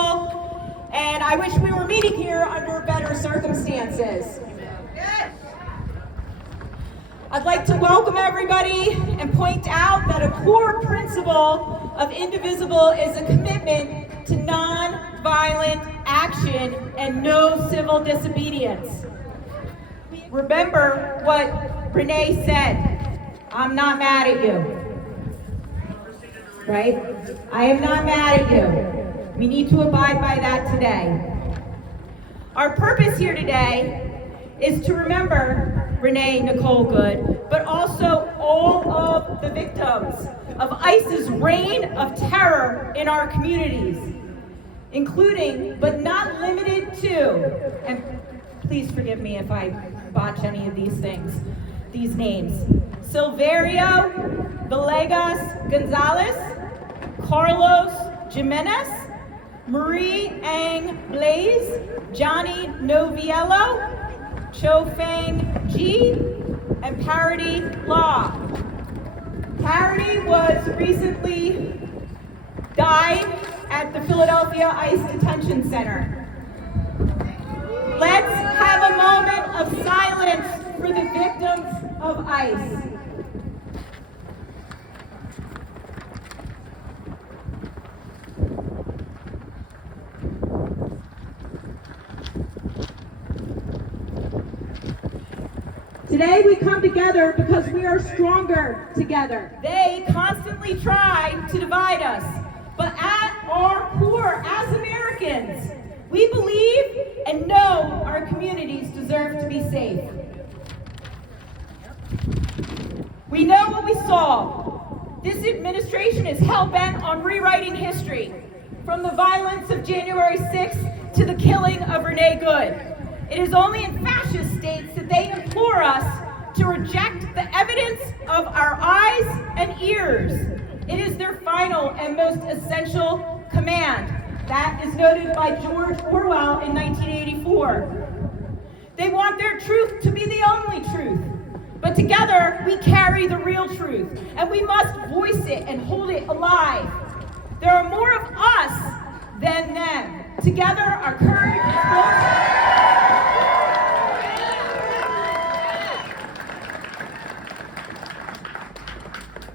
Indivisible, and I wish we were meeting here under better circumstances. I'd like to welcome everybody and point out that a core principle of Indivisible is a commitment to non-violent action and no civil disobedience. Remember what Renee said, I'm not mad at you. Right? I am not mad at you. We need to abide by that today. Our purpose here today is to remember Renee Nicole Good, but also all of the victims of ICE's reign of terror in our communities, including, but not limited to, and please forgive me if I botch any of these names, Silverio Villegas Gonzalez, Carlos Jimenez, Marie Ang Blaze, Johnny Noviello, Cho Fang Ji, and Parity Law. Parity was recently died at the Philadelphia ICE Detention Center. Let's have a moment of silence for the victims of ICE. Today we come together because we are stronger together. They constantly try to divide us, but at our core, as Americans, we believe and know our communities deserve to be safe. We know what we saw. This administration is hell-bent on rewriting history, from the violence of January 6th to the killing of Renee Good. It is only in fascist states that they implore us to reject the evidence of our eyes and ears. It is their final and most essential command. That is noted by George Orwell in 1984. They want their truth to be the only truth. But together, we carry the real truth, and we must voice it and hold it alive. There are more of us than them. Together, our courage is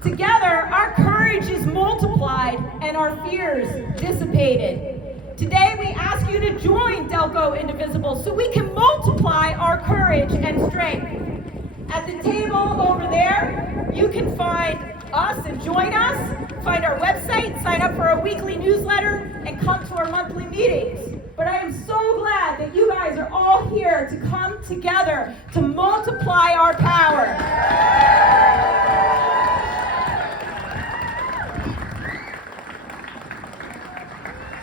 Together, our courage is multiplied and our fears dissipated. Today, we ask you to join Delco Indivisible so we can multiply our courage and strength. At the table over there, you can find us and join us, find our website, sign up for our weekly newsletter, and come to our monthly meetings. But I am so glad that you guys are all here to come together to multiply our power.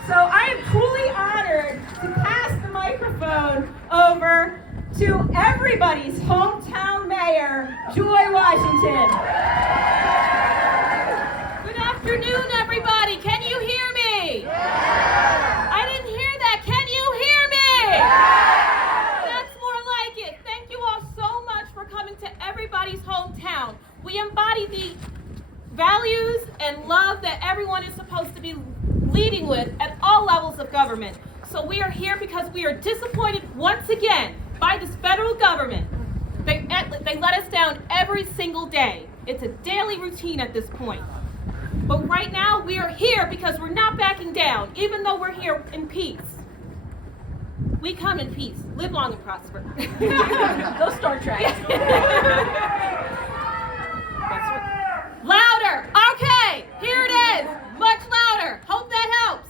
So I am truly honored to pass the microphone over to everybody's hometown mayor, Joy Washington. Good afternoon, everybody. Can you hear me? I didn't hear that. Can you hear me? That's more like it. Thank you all so much for coming to everybody's hometown. We embody the values and love that everyone is supposed to be leading with at all levels of government. So we are here because we are disappointed once again by this federal government. They let us down every single day. It's a daily routine at this point. But right now we are here because we're not backing down, even though we're here in peace. We come in peace. Live long and prosper. Go Star Trek. Louder. Okay, here it is. Much louder. Hope that helps.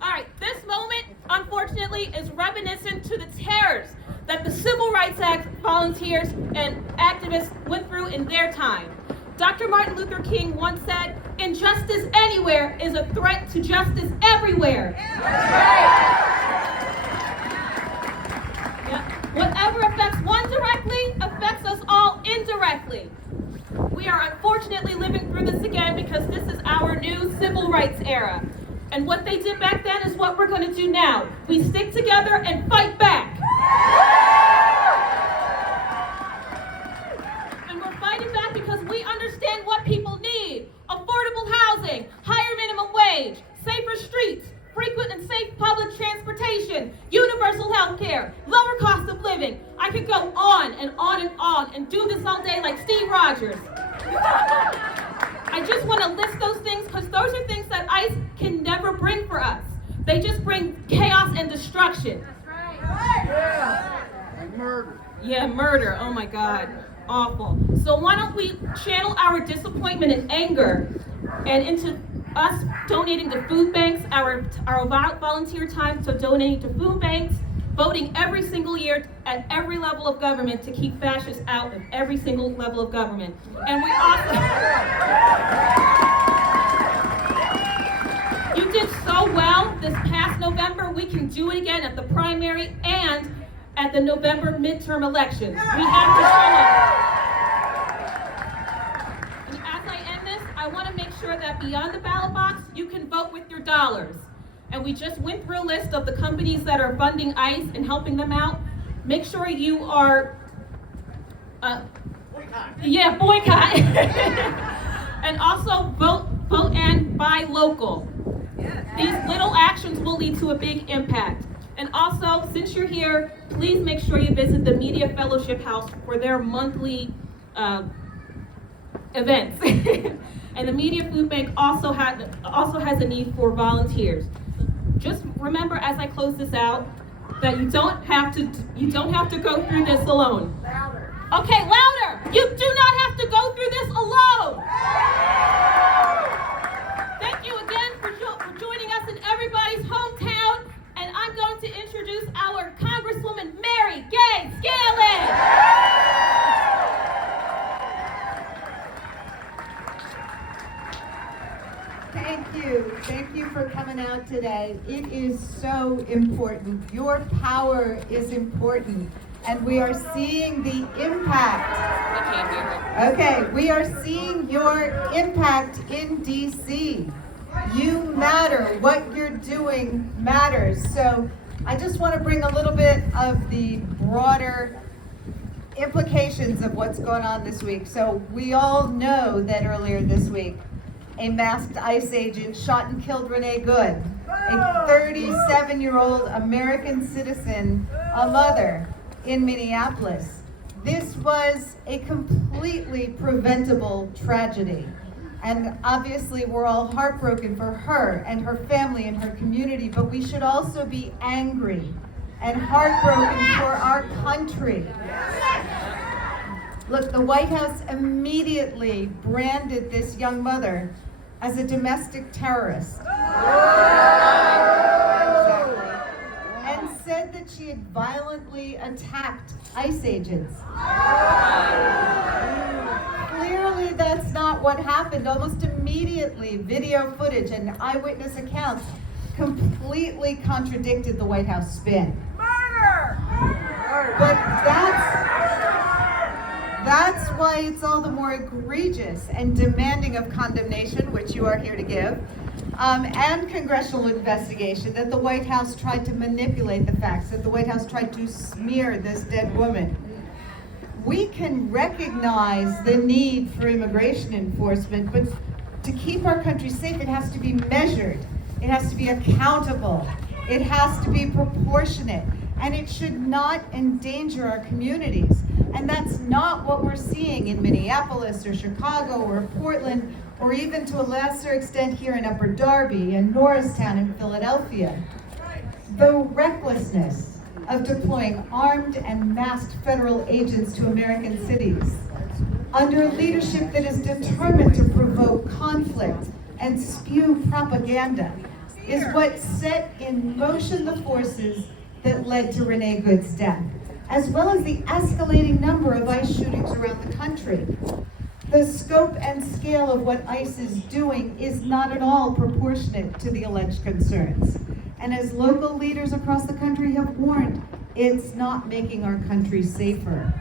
All right, this moment, unfortunately, is reminiscent to the terrors that the Civil Rights Act volunteers and activists went through in their time. Dr. Martin Luther King once said, "Injustice anywhere is a threat to justice everywhere." Yeah. Whatever affects one directly affects us all indirectly. We are unfortunately living through this again because this is our new civil rights era. And what they did back then is what we're going to do now. We stick together and fight back. And we're fighting back because we understand what people need. Affordable housing, higher minimum wage, safer streets, frequent and safe want to list those things because those are things that ICE can never bring for us. They just bring chaos and destruction. That's right. Yeah. And murder. Yeah, murder. Oh my God. Awful. So why don't we channel our disappointment and anger and into us donating to food banks, our volunteer time to donating to food banks, voting every single year at every level of government to keep fascists out of every single level of government. And we also... You did so well this past November. We can do it again at the primary and at the November midterm elections. We have to show up. And as I end this, I want to make sure that beyond the ballot box, you can vote with your dollars. And we just went through a list of the companies that are funding ICE and helping them out. Make sure you are, boycott. And also vote and buy local. These little actions will lead to a big impact. And also, since you're here, please make sure you visit the Media Fellowship House for their monthly events. And the Media Food Bank also has a need for volunteers. Just remember, as I close this out, that you don't have to go through this alone. Louder. Okay, louder. You do not have to go through this alone. Thank you again for joining us in everybody's hometown, and I'm going to introduce our Congresswoman Mary Gay Scanlon. Thank you for coming out today. It is so important. Your power is important, and we are seeing the impact. I can't hear it. Okay, we are seeing your impact in DC. You matter. What you're doing matters. So I just want to bring a little bit of the broader implications of what's going on this week. So we all know that earlier this week, a masked ICE agent shot and killed Renee Good, a 37-year-old American citizen, a mother in Minneapolis. This was a completely preventable tragedy. And obviously we're all heartbroken for her and her family and her community, but we should also be angry and heartbroken for our country. Look, the White House immediately branded this young mother as a domestic terrorist. Exactly. And said that she had violently attacked ICE agents. Clearly that's not what happened. Almost immediately, video footage and eyewitness accounts completely contradicted the White House spin. Murder! But that's why it's all the more egregious and demanding of condemnation, which you are here to give, and congressional investigation, that the White House tried to manipulate the facts, that the White House tried to smear this dead woman. We can recognize the need for immigration enforcement, but to keep our country safe, it has to be measured, it has to be accountable, it has to be proportionate, and it should not endanger our communities. And that's not what we're seeing in Minneapolis or Chicago or Portland, or even to a lesser extent here in Upper Darby and Norristown and Philadelphia. The recklessness of deploying armed and masked federal agents to American cities under leadership that is determined to provoke conflict and spew propaganda is what set in motion the forces that led to Renee Good's death, as well as the escalating number of ICE shootings around the country. The scope and scale of what ICE is doing is not at all proportionate to the alleged concerns. And as local leaders across the country have warned, it's not making our country safer.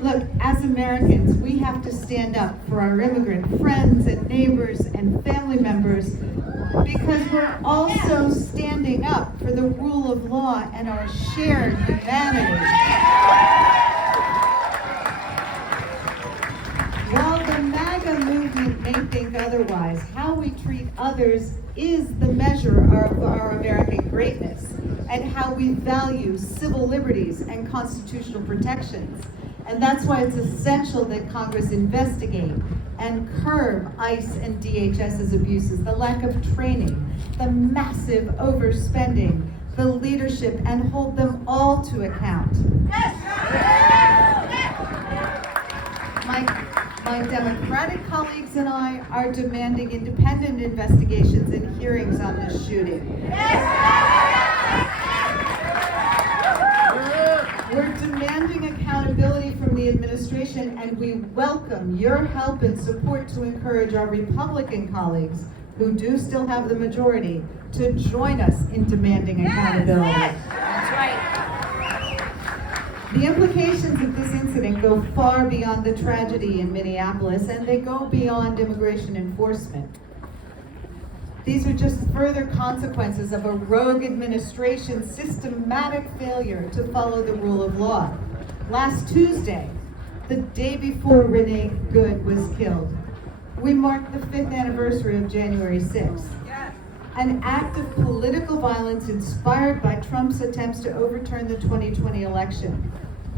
Look, as Americans, we have to stand up for our immigrant friends and neighbors and family members, because we're also standing up for the rule of law and our shared humanity. While the MAGA movement may think otherwise, how we treat others is the measure of our American greatness and how we value civil liberties and constitutional protections. And that's why it's essential that Congress investigate and curb ICE and DHS's abuses, the lack of training, the massive overspending, the leadership, and hold them all to account. My Democratic colleagues and I are demanding independent investigations and hearings on this shooting. We're demanding accountability from the administration, and we welcome your help and support to encourage our Republican colleagues, who do still have the majority, to join us in demanding accountability. That's right. The implications of this incident go far beyond the tragedy in Minneapolis, and they go beyond immigration enforcement. These are just further consequences of a rogue administration's systematic failure to follow the rule of law. Last Tuesday, the day before Renee Good was killed, we marked the 5th anniversary of January 6th. An act of political violence inspired by Trump's attempts to overturn the 2020 election.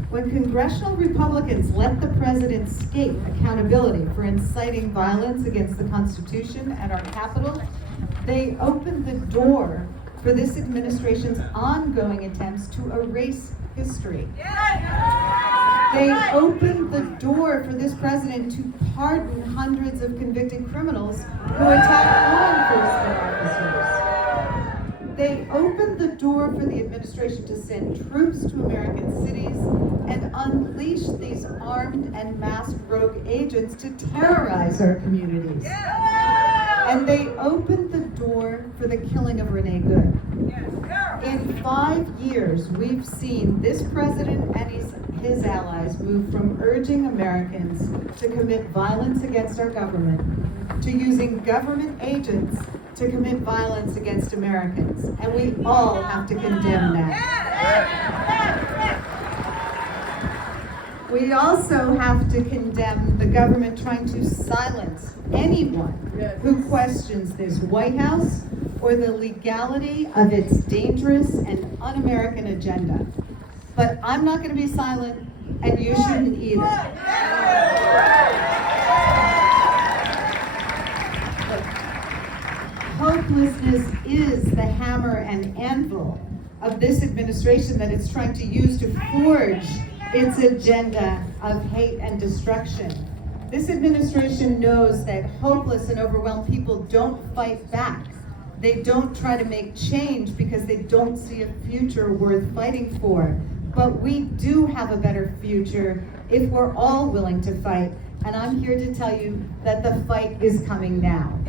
When congressional Republicans let the president escape accountability for inciting violence against the Constitution at our Capitol, they opened the door for this administration's ongoing attempts to erase history. They opened the door for this president to pardon hundreds of convicted criminals who attacked law enforcement officers. They opened the door for the administration to send troops to American cities and unleash these armed and masked rogue agents to terrorize our communities. And they opened the door for the killing of Renee Good. In 5 years, we've seen this president and his allies move from urging Americans to commit violence against our government to using government agents to commit violence against Americans. And we all have to condemn that. We also have to condemn the government trying to silence anyone who questions this White House or the legality of its dangerous and un-American agenda. But I'm not going to be silent, and you shouldn't either. Hopelessness is the hammer and anvil of this administration that it's trying to use to forge its agenda of hate and destruction. This administration knows that hopeless and overwhelmed people don't fight back. They don't try to make change because they don't see a future worth fighting for. But we do have a better future if we're all willing to fight. And I'm here to tell you that the fight is coming now.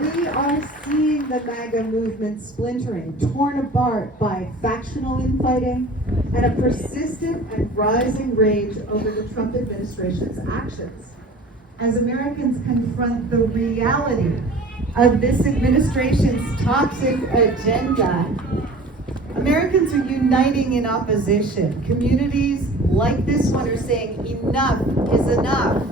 We are seeing the MAGA movement splintering, torn apart by factional infighting and a persistent and rising rage over the Trump administration's actions. As Americans confront the reality of this administration's toxic agenda, Americans are uniting in opposition. Communities like this one are saying enough is enough.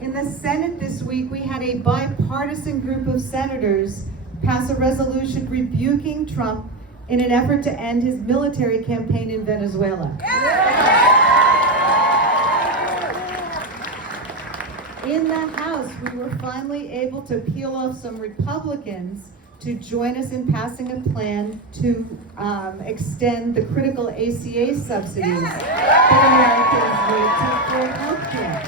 In the Senate this week, we had a bipartisan group of senators pass a resolution rebuking Trump in an effort to end his military campaign in Venezuela. In the House, we were finally able to peel off some Republicans to join us in passing a plan to extend the critical ACA subsidies that Americans need to afford health care.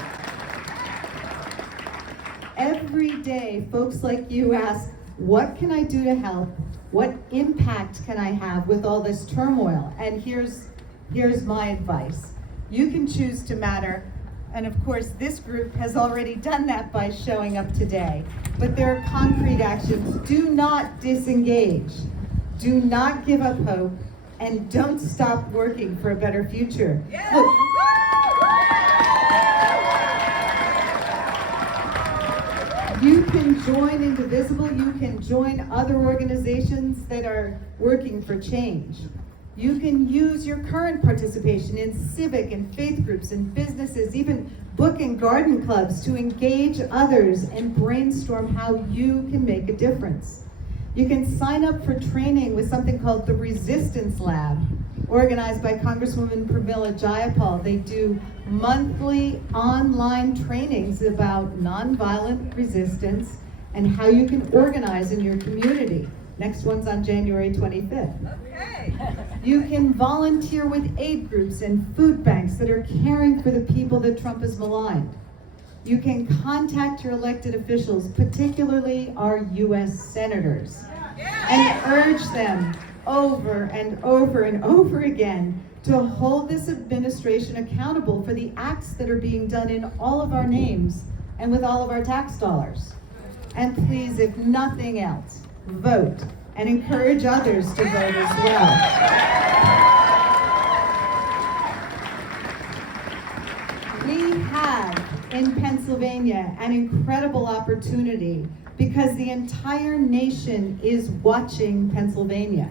Every day, folks like you ask, what can I do to help? What impact can I have with all this turmoil? And here's my advice. You can choose to matter. And of course, this group has already done that by showing up today. But there are concrete actions. Do not disengage. Do not give up hope. And don't stop working for a better future. Look, you can join Indivisible. You can join other organizations that are working for change. You can use your current participation in civic and faith groups and businesses, even book and garden clubs, to engage others and brainstorm how you can make a difference. You can sign up for training with something called the Resistance Lab, organized by Congresswoman Pramila Jayapal. They do monthly online trainings about nonviolent resistance and how you can organize in your community. Next one's on January 25th. Okay. You can volunteer with aid groups and food banks that are caring for the people that Trump has maligned. You can contact your elected officials, particularly our U.S. senators, and urge them over and over and over again to hold this administration accountable for the acts that are being done in all of our names and with all of our tax dollars. And please, if nothing else, vote and encourage others to vote as well. We have in Pennsylvania an incredible opportunity because the entire nation is watching Pennsylvania.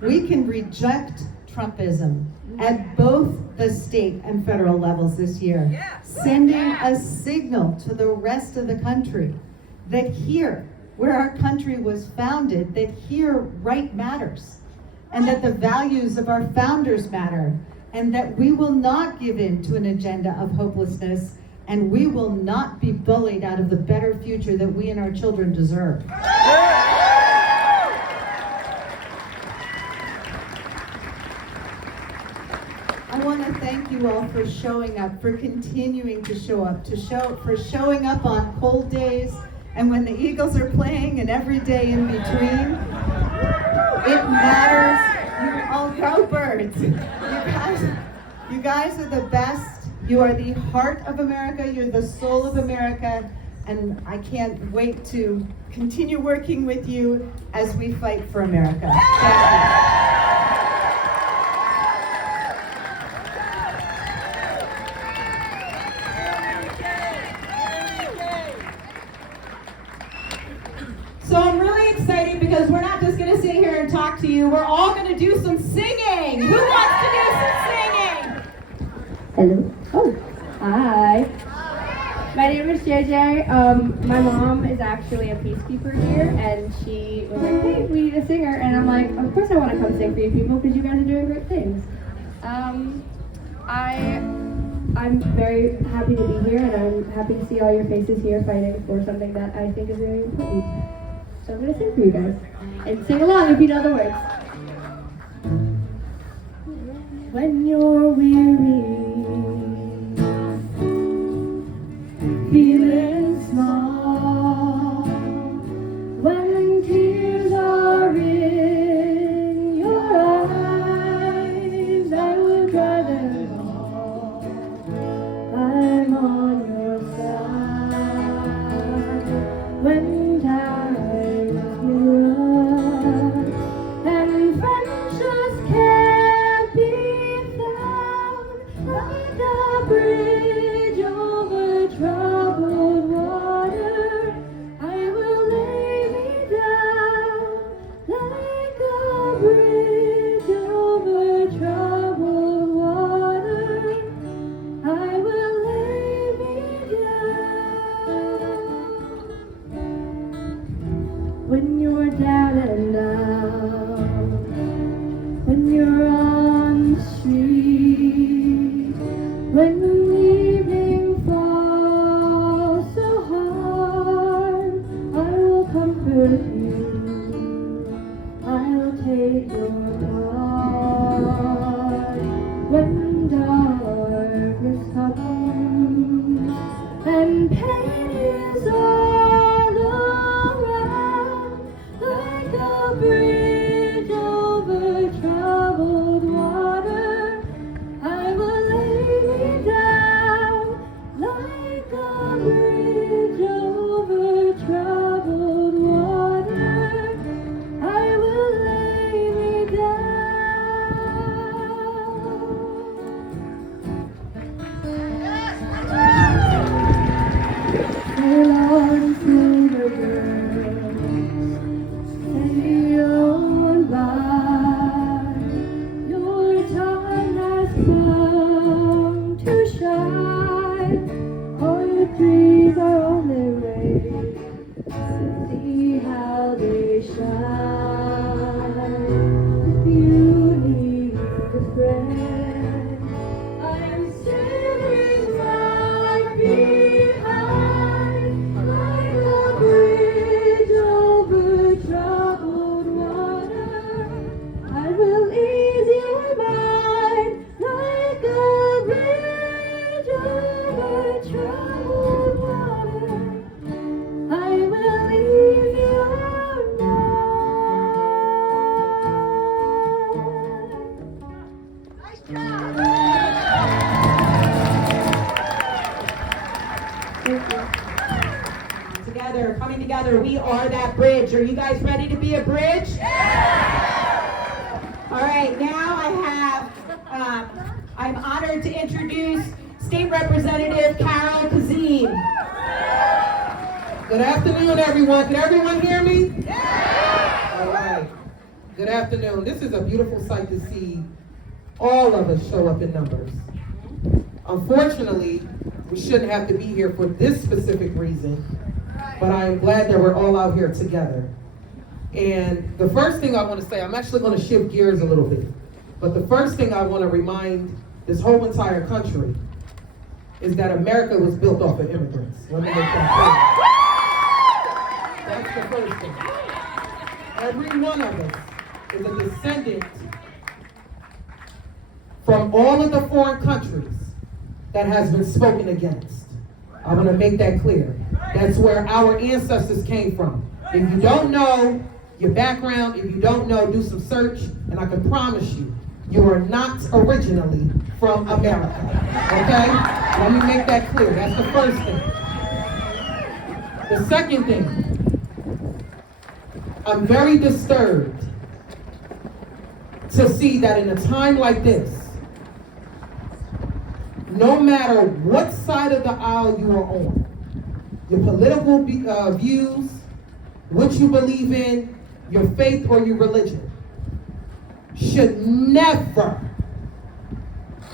We can reject Trumpism at both the state and federal levels this year, sending a signal to the rest of the country that here, where our country was founded, that here right matters, and that the values of our founders matter, and that we will not give in to an agenda of hopelessness, and we will not be bullied out of the better future that we and our children deserve. I want to thank you all for showing up, for continuing to show up, for showing up on cold days, and when the Eagles are playing, and every day in between. It matters. You all go Birds. You guys are the best. You are the heart of America. You're the soul of America. And I can't wait to continue working with you as we fight for America. Thank you. So I'm really excited because we're not just going to sit here and talk to you. We're all going to do some singing. Who wants to do some singing? Hello. Oh, hi. My name is JJ. My mom is actually a peacekeeper here, and she was like, hey, we need a singer. And I'm like, of course I want to come sing for you people because you guys are doing great things. I'm very happy to be here, and I'm happy to see all your faces here fighting for something that I think is very important. So I'm going to sing for you guys. And sing along if you know the words. When you're weary, feeling small, when tears are in your eyes, I will dry them all. I'm on your side when times get rough and friends just can't be found, like a bridge over troubled water. I will lay me down like a bridge over troubled water. I will lay me down when you're down and out, when you're on the street, when the evening falls so hard, I will comfort you, I'll take your heart. When darkness comes and pain is all around, like a bridge over troubled water, I will lay me down like a bridge over troubled water. I will lay me down. together, we are that bridge. Are you guys ready to be a bridge? All right, now I'm honored to introduce State Representative Carol Kazim. Good afternoon, everyone. Can everyone hear me? All right. Good afternoon. This is a beautiful sight to see all of us show up in numbers. Unfortunately, we shouldn't have to be here for this specific reason, but I am glad that we're all out here together. And the first thing I want to say, I'm actually going to shift gears a little bit, but the first thing I want to remind this whole entire country is that America was built off of immigrants. Let me make that clear. That's the first thing. Every one of us is a descendant from all of the foreign countries that has been spoken against. I want to make that clear. That's where our ancestors came from. If you don't know your background, if you don't know, do some search, and I can promise you, you are not originally from America, okay? Let me make that clear. That's the first thing. The second thing, I'm very disturbed to see that in a time like this, no matter what side of the aisle you are on, your political views, what you believe in, your faith or your religion, should never,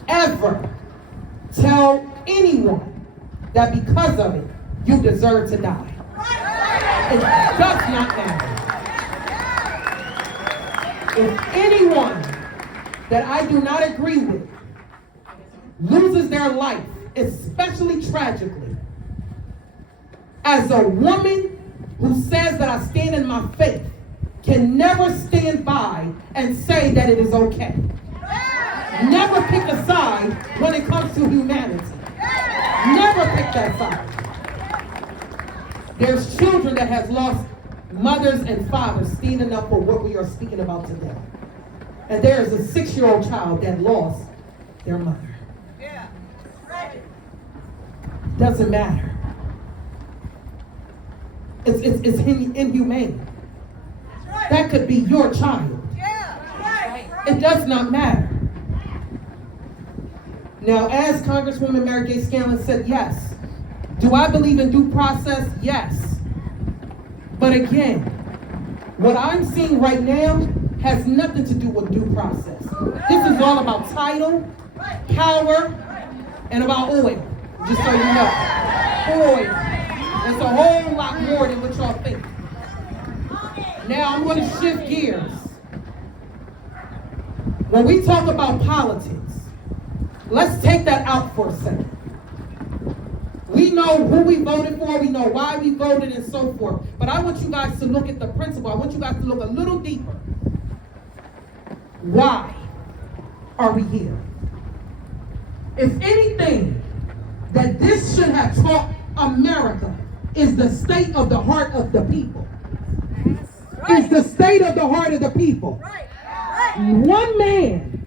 ever tell anyone that because of it, you deserve to die. It does not matter. If anyone that I do not agree with loses their life, especially tragically, as a woman who says that I stand in my faith, can never stand by and say that it is okay. Never pick a side when it comes to humanity. Never pick that side. There's children that has lost mothers and fathers standing up for what we are speaking about today. And there is a 6-year-old child that lost their mother. Doesn't matter. It's inhumane. That could be your child. It does not matter. Now, as Congresswoman Mary Gay Scanlon said, yes. Do I believe in due process? Yes. But again, what I'm seeing right now has nothing to do with due process. This is all about title, power, and about oil. Just so you know. Oil. It's a whole lot more than what y'all think. Now I'm going to shift gears. When we talk about politics, let's take that out for a second. We know who we voted for, we know why we voted and so forth. But I want you guys to look at the principle. I want you guys to look a little deeper. Why are we here? If anything that this should have taught America is the state of the heart of the people. It's the state of the heart of the people. One man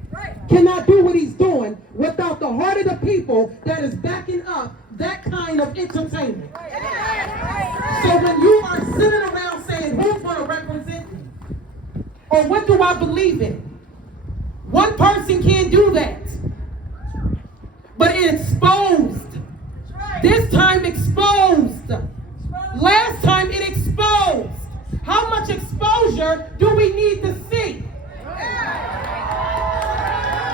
cannot do what he's doing without the heart of the people that is backing up that kind of entertainment. So when you are sitting around saying, who's going to represent me? Or what do I believe in? One person can't do that. But it exposed. This time exposed. Last time it exposed. How much exposure do we need to see?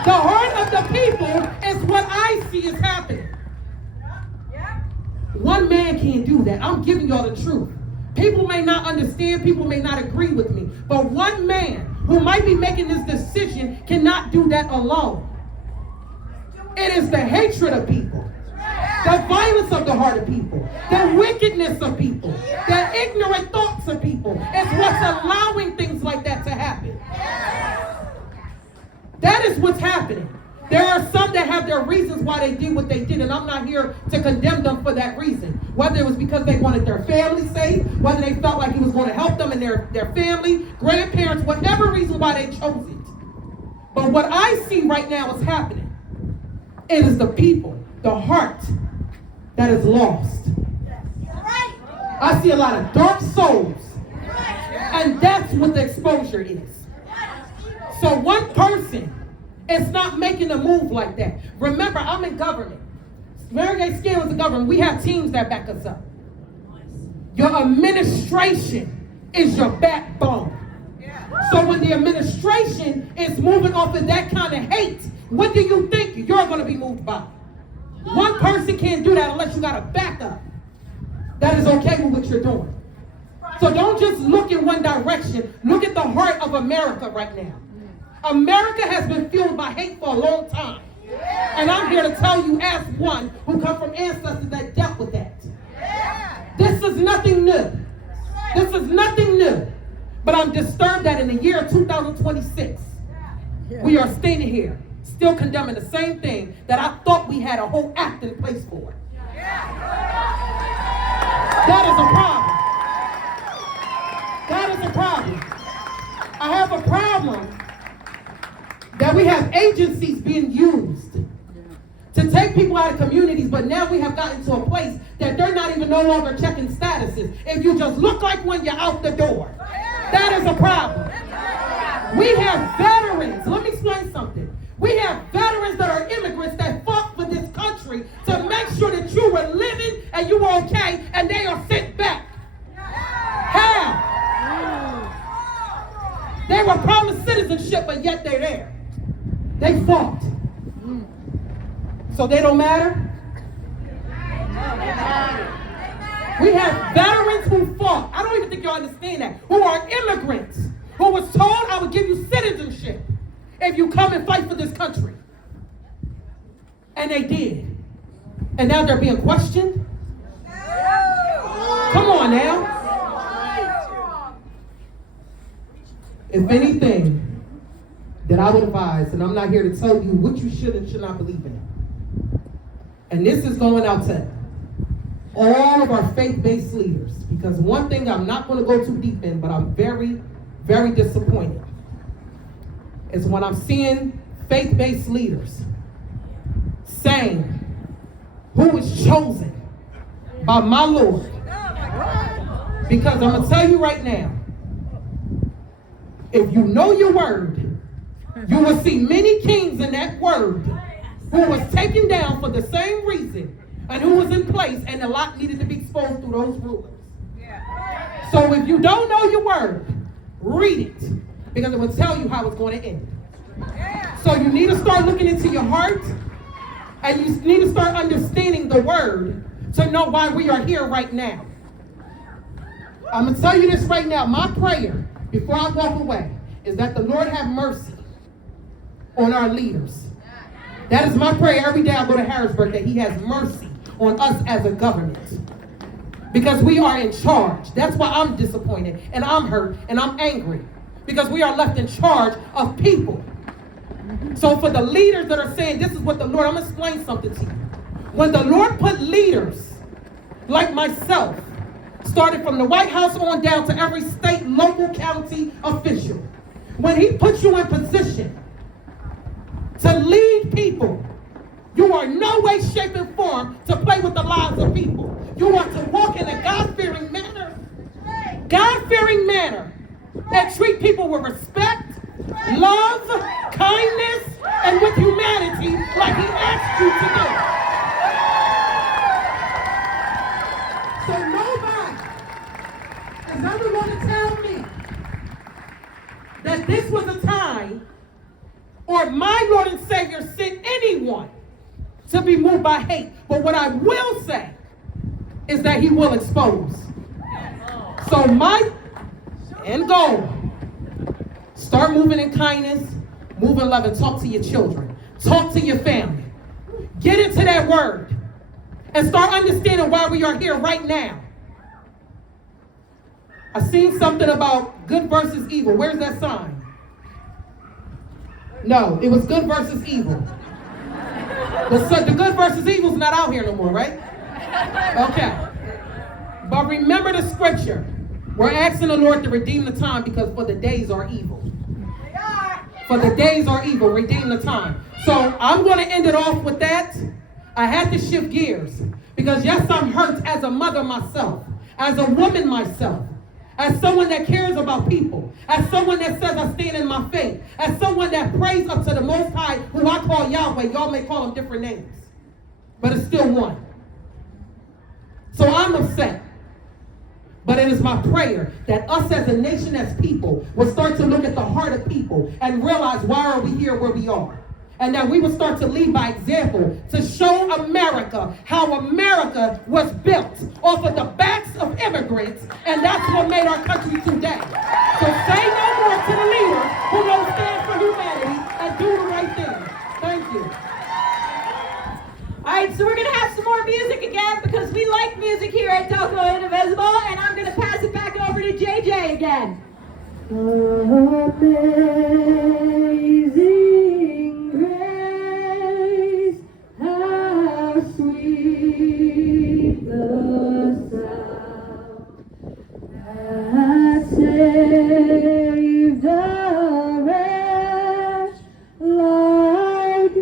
The heart of the people is what I see is happening. One man can't do that. I'm giving y'all the truth. People may not understand, people may not agree with me, but one man who might be making this decision cannot do that alone. It is the hatred of people, the violence of the heart of people, the wickedness of people, the ignorant thoughts of people is what's allowing things like that to happen. That is what's happening. There are some that have their reasons why they did what they did, and I'm not here to condemn them for that reason. Whether it was because they wanted their family safe, whether they felt like it was going to help them and their family, grandparents, whatever reason why they chose it. But what I see right now is happening. It is the people, the heart, that is lost. I see a lot of dark souls. And that's what the exposure is. So one person is not making a move like that. Remember, I'm in government. Mary Gay Scale is a government. We have teams that back us up. Your administration is your backbone. So when the administration is moving off of that kind of hate, what do you think you're going to be moved by? One person can't do that unless you got a backup that is okay with what you're doing. So don't just look in one direction. Look at the heart of America right now. America has been fueled by hate for a long time. And I'm here to tell you as one who come from ancestors that dealt with that. This is nothing new. This is nothing new. But I'm disturbed that in the year 2026, we are standing here still condemning the same thing that I thought we had a whole act in place for. That is a problem. That is a problem. I have a problem that we have agencies being used to take people out of communities, but now we have gotten to a place that they're not even no longer checking statuses. If you just look like one, you're out the door. That is a problem. We have veterans. Let me explain something. We have veterans that are immigrants that fought for this country to make sure that you were living and you were okay, and they are sent back. How? They were promised citizenship, but yet they're there. They fought. So they don't matter? We have veterans who fought. I don't even think you understand that. Who are immigrants. Who was told, I would give you citizenship if you come and fight for this country. And they did. And now they're being questioned? Come on now. If anything that I would advise, and I'm not here to tell you what you should and should not believe in. And this is going out to all of our faith-based leaders, because one thing I'm not going to go too deep in, but I'm very, very disappointed, is when I'm seeing faith-based leaders saying, who is chosen by my Lord? Because I'm going to tell you right now, if you know your word, you will see many kings in that word who was taken down for the same reason and who was in place, and a lot needed to be exposed through those rulers. So if you don't know your word, read it, because it will tell you how it's going to end. So you need to start looking into your heart, and you need to start understanding the word to know why we are here right now. I'm going to tell you this right now. My prayer before I walk away is that the Lord have mercy on our leaders. That is my prayer every day I go to Harrisburg, that he has mercy on us as a government. Because we are in charge. That's why I'm disappointed and I'm hurt and I'm angry. Because we are left in charge of people. So for the leaders that are saying, this is what the Lord, I'm going to explain something to you. When the Lord put leaders like myself, started from the White House on down to every state, local, county official, when he puts you in position to lead people, you are no way, shape, and form to play with the lives of people. You are to walk in a God-fearing manner, and treat people with respect, love, kindness, and with humanity like he asked you to do. So nobody is ever going to tell me that this was a time or my Lord and Savior sent anyone to be moved by hate. But what I will say is that he will expose. So my end goal, start moving in kindness, move in love, and talk to your children. Talk to your family. Get into that word and start understanding why we are here right now. I seen something about good versus evil. Where's that sign? No, it was good versus evil. The good versus evil is not out here no more, right? Okay. But remember the scripture. We're asking the Lord to redeem the time, because for the days are evil. For the days are evil. Redeem the time. So I'm going to end it off with that. I had to shift gears because yes, I'm hurt as a mother myself. as a woman myself, as someone that cares about people, as someone that says I stand in my faith, as someone that prays up to the Most High, who I call Yahweh. Y'all may call him different names, but it's still one. So I'm upset. But it is my prayer that us as a nation, as people, will start to look at the heart of people and realize why are we here where we are. And that we will start to lead by example to show America how America was built off of the backs of immigrants, and that's what made our country today. So say no more to the leaders who don't stand for humanity and do the right thing. Thank you. All right, so we're going to have some more music again because we like music here at Delco Indivisible, and I'm going to pass it back over to JJ again. Amazing grace, how sweet the sound that saved a wretch like me.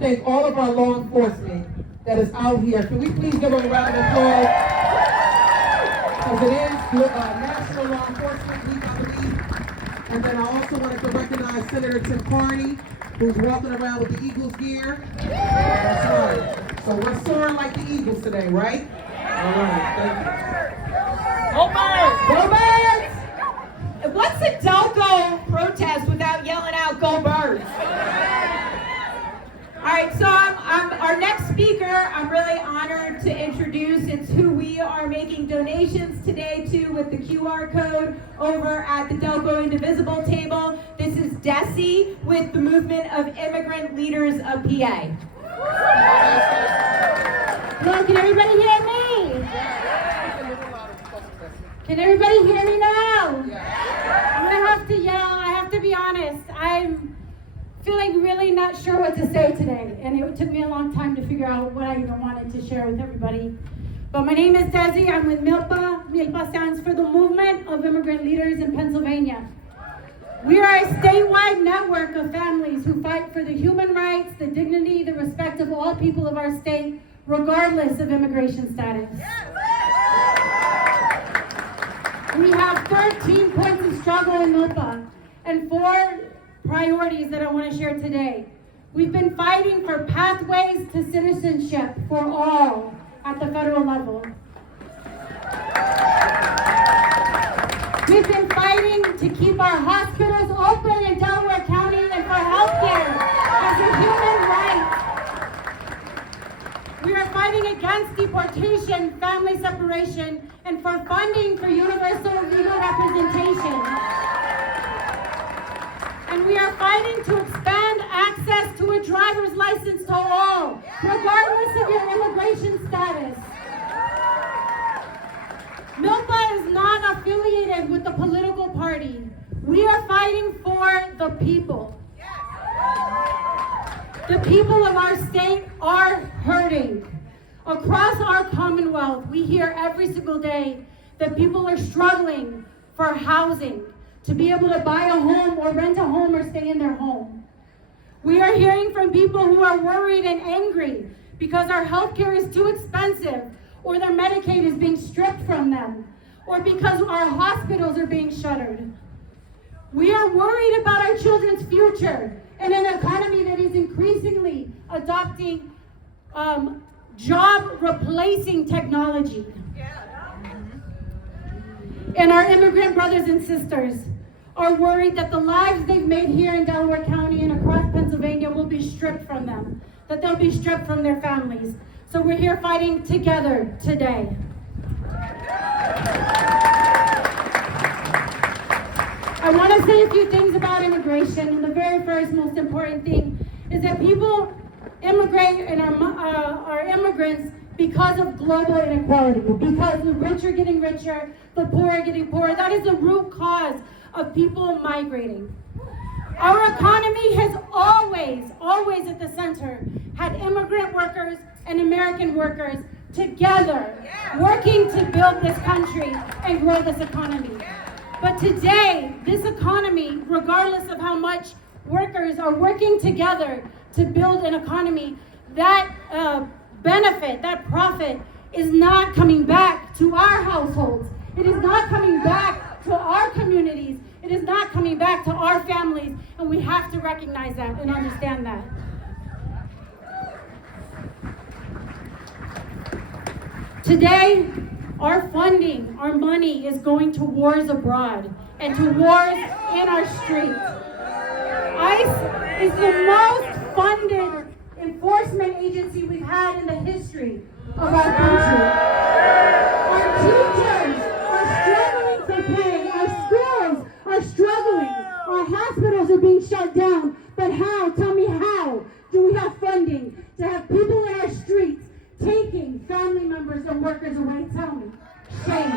Thank all of our law enforcement that is out here. Can we please give them a round of applause? Because it is National Law Enforcement Week, I believe. And then I also wanted to recognize Senator Tim Carney, who's walking around with the Eagles gear. That's right. So we're soaring like the Eagles today, right? All right, thank you. Go Birds! What's a Delco protest without yelling out, "Go Birds"? All right, so our next speaker, I'm really honored to introduce. It's who we are making donations today to with the QR code over at the Delco Indivisible table. This is Desi with the Movement of Immigrant Leaders of PA. Hello, can everybody hear me? Can everybody hear me now? I'm gonna have to yell. I have to be honest. I'm feeling really not sure what to say today, and it took me a long time to figure out what I even wanted to share with everybody. But my name is Desi. I'm with MILPA. MILPA stands for the Movement of Immigrant Leaders in Pennsylvania. We are a statewide network of families who fight for the human rights, the dignity, the respect of all people of our state, regardless of immigration status. We have 13 points of struggle in MILPA and 4 priorities that I want to share today. We've been fighting for pathways to citizenship for all at the federal level. We've been fighting to keep our hospitals open in Delaware County and for healthcare as a human right. We are fighting against deportation, family separation, and for funding for universal legal representation. And we are fighting to expand access to a driver's license to all, regardless of your immigration status. MILPA is not affiliated with the political party. We are fighting for the people. The people of our state are hurting. Across our Commonwealth, we hear every single day that people are struggling for housing, to be able to buy a home or rent a home or stay in their home. We are hearing from people who are worried and angry because our health care is too expensive, or their Medicaid is being stripped from them, or because our hospitals are being shuttered. We are worried about our children's future in an economy that is increasingly adopting job-replacing technology. And our immigrant brothers and sisters are worried that the lives they've made here in Delaware County and across Pennsylvania will be stripped from them, that they'll be stripped from their families. So we're here fighting together today. I want to say a few things about immigration, and the very first most important thing is that people immigrate and are immigrants because of global inequality, because the rich are getting richer, the poor are getting poorer. That is the root cause of people migrating. Our economy has always at the center had immigrant workers and American workers together, working to build this country and grow this economy. But today, this economy, regardless of how much workers are working together to build an economy, that benefit, that profit is not coming back to our households. It is not coming back to our communities. It is not coming back to our families, and we have to recognize that and understand that. Today, our funding, our money is going to wars abroad and to wars in our streets. ICE is the most funded enforcement agency we've had in the history of our country. Our teachers are struggling for pay. Our schools are struggling. Our hospitals are being shut down. But how? Tell me how do we have funding to have people in our streets taking family members and workers away? Tell me. Shame.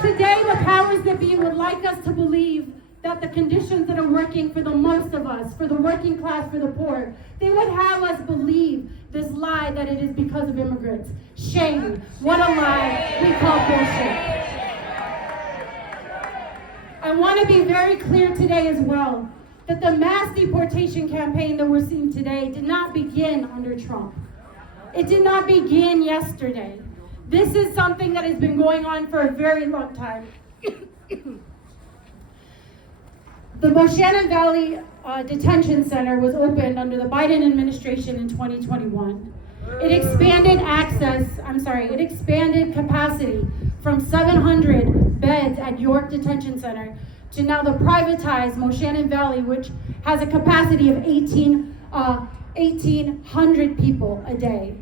Today, the powers that be would like us to believe that the conditions that are working for the most of us, for the working class, for the poor, they would have us believe this lie that it is because of immigrants. Shame. What a lie we call bullshit. I want to be very clear today as well that the mass deportation campaign that we're seeing today did not begin under Trump. It did not begin yesterday. This is something that has been going on for a very long time. The Moshannon Valley Detention Center was opened under the Biden administration in 2021. It expanded capacity from 700 beds at York Detention Center to now the privatized Moshannon Valley, which has a capacity of 1,800 people a day.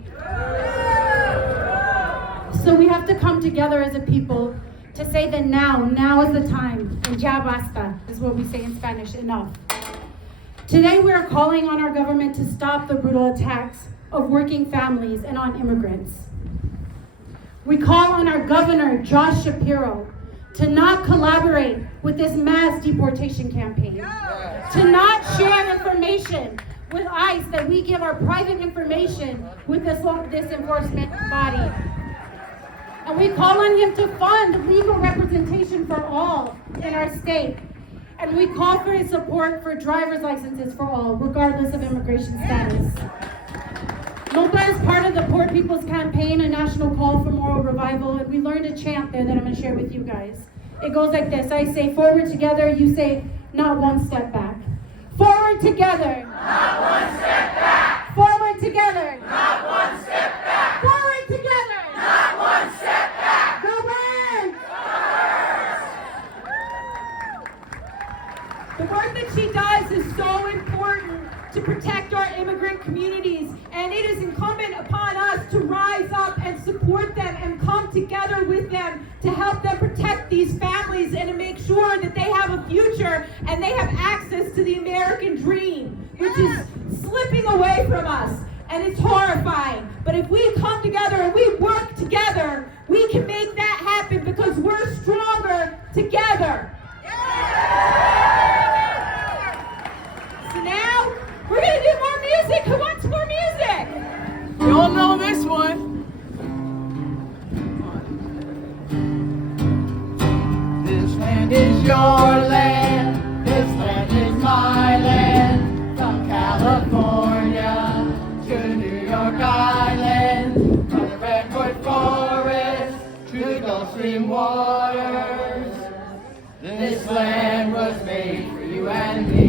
So we have to come together as a people to say that now is the time, and ya basta is what we say in Spanish, enough. Today we are calling on our government to stop the brutal attacks of working families and on immigrants. We call on our governor, Josh Shapiro, to not collaborate with this mass deportation campaign, to not share information with ICE that we give our private information with this enforcement body. And we call on him to fund legal representation for all in our state. And we call for his support for driver's licenses for all, regardless of immigration status. MOPA is part of the Poor People's Campaign, a national call for moral revival, and we learned a chant there that I'm going to share with you guys. It goes like this. I say forward together, you say not one step back. Forward together. Not one step back. Forward together. Not one step back. Forward together. Not one step back. Go Birds! The work that she does is so important to protect our immigrant communities, and it is incumbent upon us to rise up and support them and come together with them to help them protect these families and to make sure that they have a future and they have access to the American dream, which is slipping away from us, and it's horrifying. But if we come together and we work together, we can make that happen because we're stronger together. So now, we're going to do more music. Who wants more music? You all know this one. This land is your land. This land is my land. From California to New York Island. From the Redwood Forest to the Gulf Stream waters. This land was made for you and me.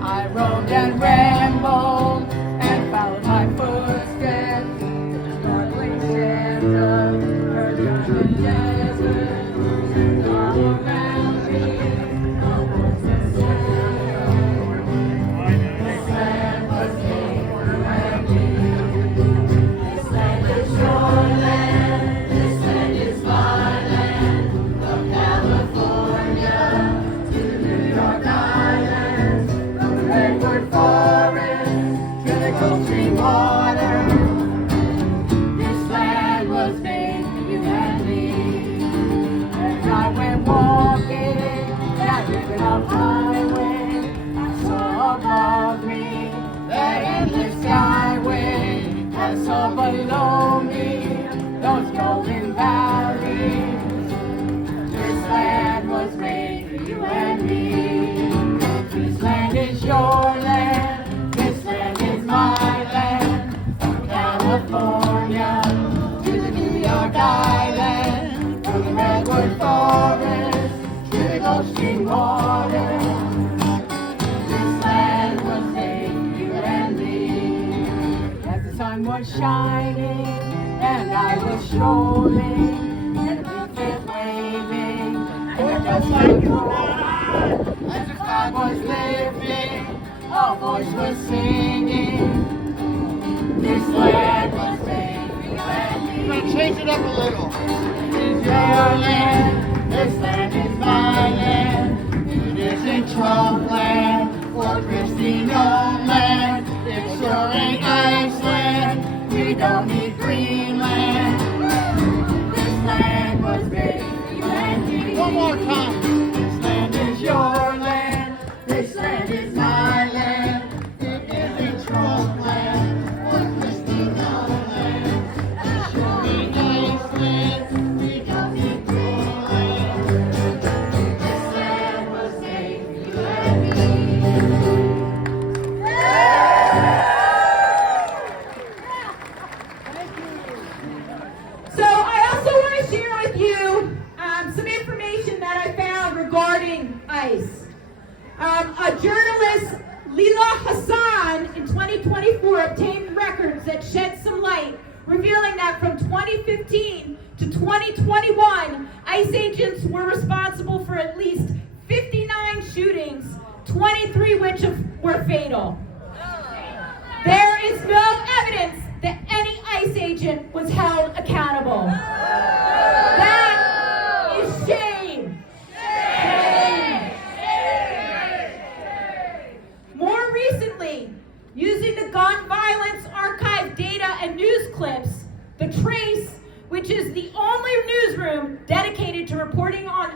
I roamed and rambled and followed my footsteps to the sparkling sands of Virgin desert. And all around me, no one's the same. This land was made for you and me. This land is your land. This land is my land. From California to New York Island. Redwood Forest to the Gulf Stream water. This land was made for you and me. As I went walking that ribbon of highway, I saw above me that endless skyway. I saw below me those golden valleys. This land was made for you and me. This land is your land, this land is my land. From California to the New York Island, from the Redwood Forest to the Gulf Stream water. This land was made for you and me. As the sun was shining and I was strolling, and the leaves waving, and just like you. As the flag was lifting, a voice was singing. This land was made for you and me. We're gonna change it up a little. This is your land, this land is my land. It isn't Trump land or Christie no land. It sure ain't Iceland. We don't need Greenland. This land was made for you and me. One more time. This land is your land. This land is my land. It isn't Trump land or Christie no land. It sure ain't Iceland. We don't need Greenland. This land was made for you and me. So I also want to share with you some information that I found regarding ICE. A journalist, Leila Hassan, in 2024 obtained records that shed some light, revealing that from 2015 to 2021, ICE agents were responsible for at least 59 shootings, 23 which were fatal. There is no evidence that any ICE agent was held accountable. That is shame. Shame. More recently, using the Gun Violence Archive data and news clips, The Trace, which is the only newsroom dedicated to reporting on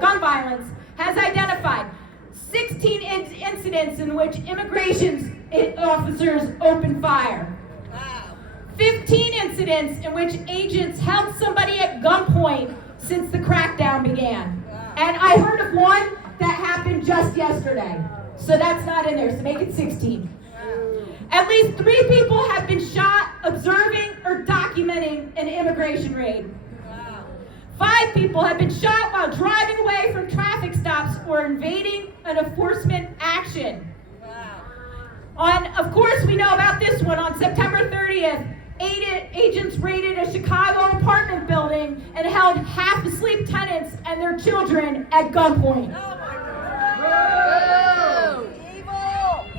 gun violence, has identified 16 incidents in which immigration officers opened fire. 15 incidents in which agents held somebody at gunpoint since the crackdown began. And I heard of one that happened just yesterday. So that's not in there, so make it 16. At least 3 people have been shot observing or documenting an immigration raid. 5 people have been shot while driving away from traffic stops or invading an enforcement action. Of course, we know about this one. On September 30th, agents raided a Chicago apartment building and held half-asleep tenants and their children at gunpoint.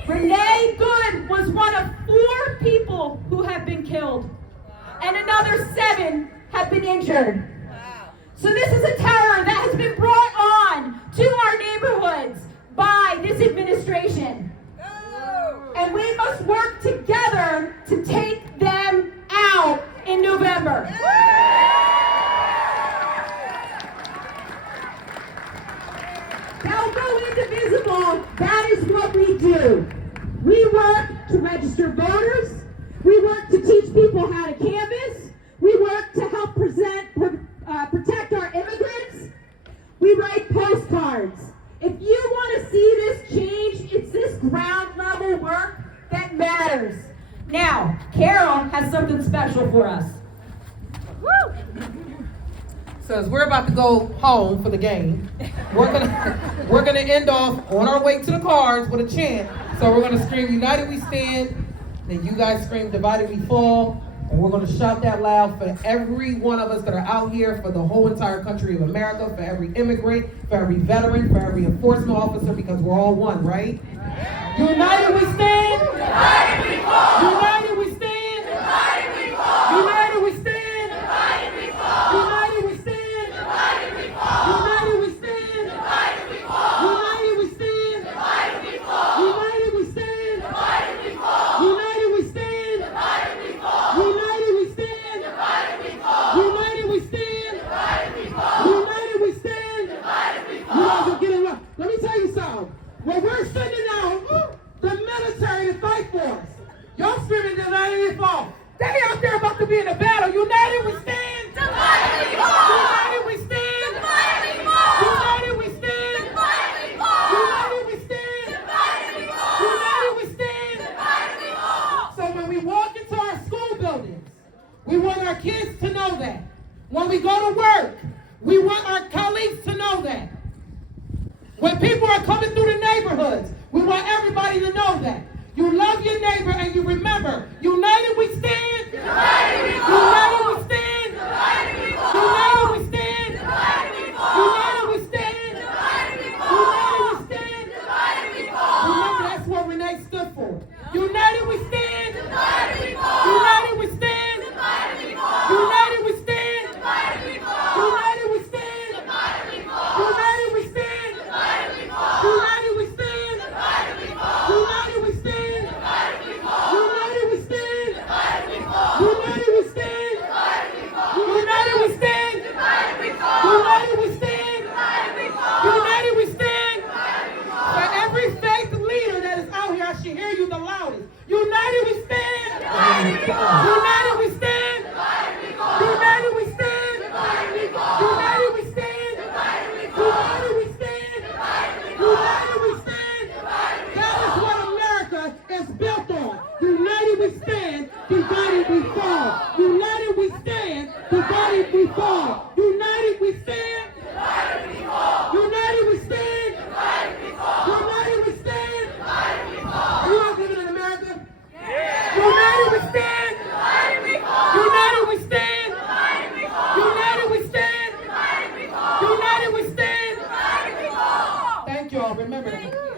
Renee Good was one of 4 people who have been killed, and another 7 have been injured. So this is a terror that has been brought on to our neighborhoods by this administration. And we must work together to take them out in November. Delco Indivisible, that is what we do. We work to register voters. We work to teach people how to canvass. We work to help protect our immigrants. We write postcards. If you want to see this change, it's this ground level work that matters. Now, Carol has something special for us. So as we're about to go home for the game, we're gonna end off on our way to the cars with a chant. So we're gonna scream "United We Stand," then you guys scream "Divided We Fall," and we're gonna shout that loud for every one of us that are out here, for the whole entire country of America, for every immigrant, for every veteran, for every enforcement officer, because we're all one, right? United we stand. Divided we fall. United we stand. Divided we fall. United we stand. Divided we fall. United we stand. Divided we fall. United we stand. Divided we fall. United we stand. Divided we fall. United we stand. Divided we fall. United we stand. Divided we fall. United we stand. Divided we fall. United we stand. Divided we fall. United we stand. Divided we You fall. guys are getting rough. Let me tell you something. When we're sending out the military to fight for us, y'all screaming "Divided we fall." They out there about to be in a battle. United we stand. Divided we fall. United we stand. Divided we fall. United we stand. Divided we fall. United we stand. Divided we fall. United we stand. Divided we fall. So when we walk into our school buildings, we want our kids to know that. When we go to work, we want our colleagues to know that. When people are coming through the neighborhoods, we want everybody to know that. You love your neighbor and you remember, united we stand. Divided we fall. United we stand. Divided we fall. United we stand. Divided we fall. United we stand. Divided we fall. United we stand. Divided we fall. Remember, that's what Renee stood for. United we stand. Divided we fall. United we stand. Divided we fall. United we stand. Divided we fall. United we stand. Divided we fall. United we stand. Divided we fall. United we stand. Divided we fall. United we stand. Divided we fall. United we stand. Divided we fall. United we stand. Divided we fall. United we stand. Divided we fall. United we stand. Divided we fall. United we stand. Divided we fall. For every faith leader that is out here, I should hear you the loudest. United we stand. Divided we fall. United we stand. Divided we fall. United we stand. Divided we fall. United we stand. Divided we fall. United we stand. Divided we fall. United we stand. Divided we That is what America is built on. United we stand, divided we fall. United we stand, divided we fall. United we stand. Divided we fall. United we stand. Divided we fall. United we stand. Divided we fall. Are you all living in America? United we stand. Divided we fall. United we stand. Divided we fall. United we stand. Divided we fall. United we stand. Divided we fall. Thank you all. Remember that.